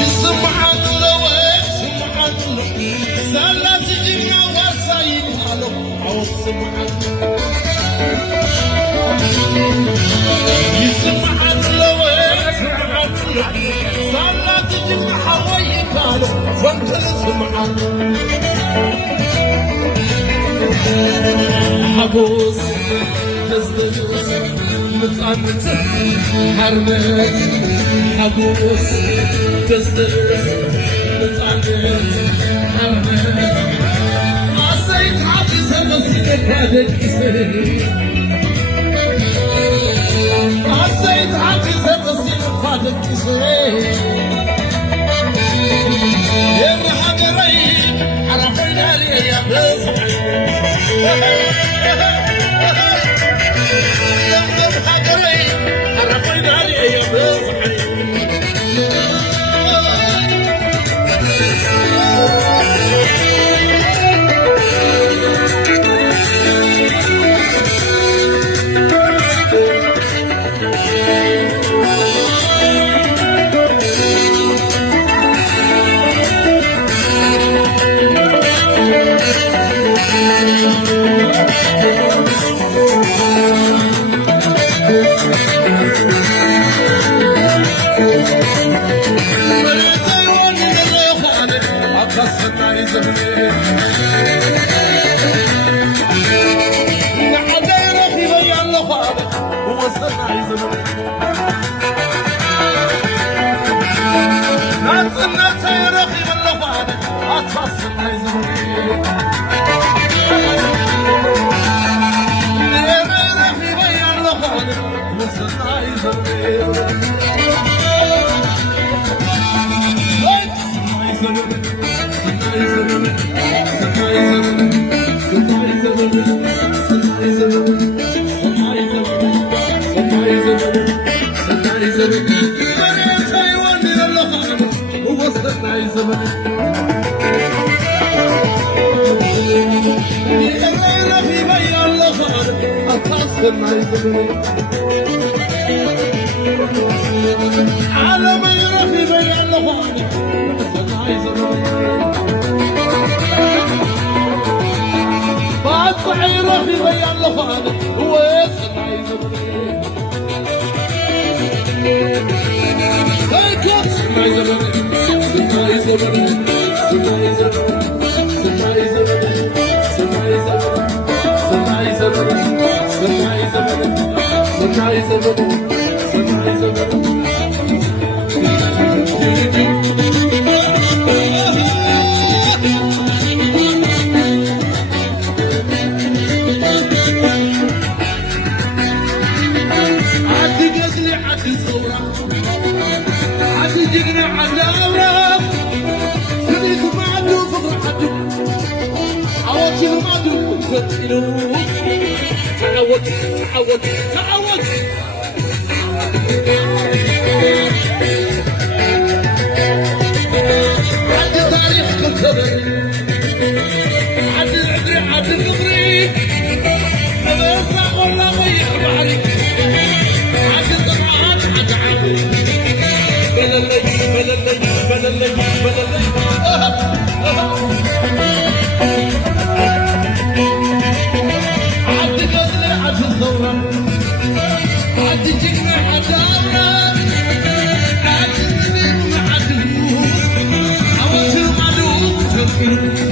يسمعن لو يسمعن زلت جمع وسايد هالو أو سمعن يسمعن لو يسمعن زلت جمع ويك هالو فانت سمعن حبوس تزدلس متعنت حرمت حبوس تزدلس متعنت حرمت عصيت عبس مسيك هذاك عصيت عبس مسيك هذاك يا حجري عرفنا لي يا بصح على ما يروح يبين له فاطمة يروح يبين له هو يسمع يزبني هيك يسمع يزبني سمع يزبني سمع يزبني سمع يزبني سمع يزبني سمع يزبني سمع يزبني سمع يزبني سمع يزبني تعود تعود تعود عد تاريخ كل عد العدري عد القدري هذا يصنع ولا غير بحري عد الطبعات عد عامل بلا الليل بلا الليل بلا الليل بلا الليل عد قدر عد الثورة عد الجنة عد الأمراض عد النبي عد النور عوض المعلوم تفكر